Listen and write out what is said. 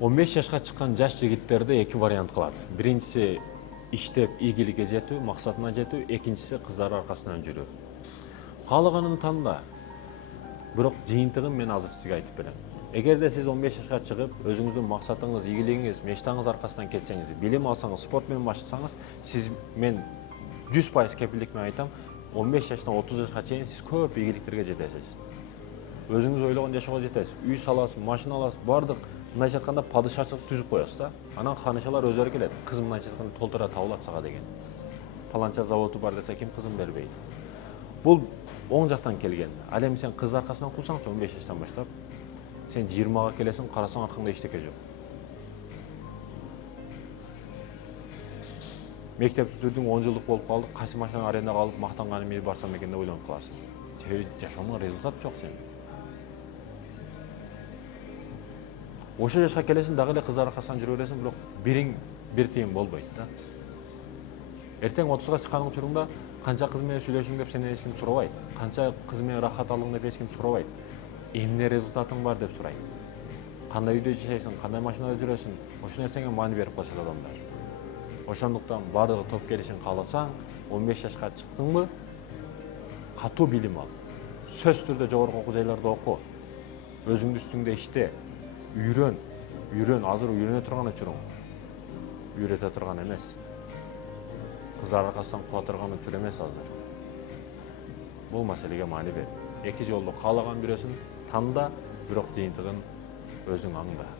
15 жашка чыккан жаш жигиттерди эки вариант кылат. Биринчиси иштеп ийгиликке жетүү, максатына жетүү, экинчиси кыздар аркасынан жүрүү. Каалаганын танда. Бирок жыйынтыгын мен азыр сизге айтып берем. Эгерде сиз 15 жашка чыгып, өзүңүздүн максатыңыз, ийгилигиңиз, мечтаңыз аркасынан кетсеңиз, билим алсаңыз, спорт менен баштасаңыз, сиз мен 100% кепилдик менен айтам, 15 жаштан 30 жашка чейин сиз көп ийгиликтерге жетесиз. Өзүңүз ойлогон жашоого жетесиз. Үй саласыз, машина аласыз, бардык мындайча айтканда падышачылык түзүп коесуз да. Анан ханышалар өздөрү келет. Кыз мындайча айтканда толтура табылат сага деген. Паланча заводу бар десе ким кызын бербейт. Бул оң жактан келген. Ал эми сен кыз аркасынан курсаңчы 15 жаштан баштап, сен 20га келесиң, карасаң аркаңда эчтеке жок. Мектеп бүтүрдүң 10 жылдык болуп калдык, кайсы машина арендага алып мактанганым менен барсам экен деп ойлонуп каласың. Себеби жашооңдо результат жок сенин. Ошо жашка келесиң, дагы эле кыздар аркасынан жүрө бересиң, бирок бириң бир тыйын болбойт да. Эртең 30га чыккан учуруңда канча кыз менен сүйлөшүң деп сенен эч ким сурабайт. Канча кыз менен рахат алдың деп эч ким сурабайт. Эмне результатың бар деп сурайт. Кандай үйдө жашайсың, кандай машинада жүрөсүң, ошол нерсеге маани берип калышат адамдар. Ошондуктан бардыгы топ келишин кааласаң, 15 жашка чыктыңбы, катуу билим ал. Сөзсүз түрдө жогорку окуу жайларда оку. Өзүңдүн үстүңдө иште. Үйрөн, азыр үйрөнө турган учуруң. Үйрөтө турган эмес. Кыздар аркасынан кула турган учур эмес азыр. Бул маселеге маани бер. Эки жолду каалаган бирөөсүн танда, бирок жыйынтыгын өзүң аңда.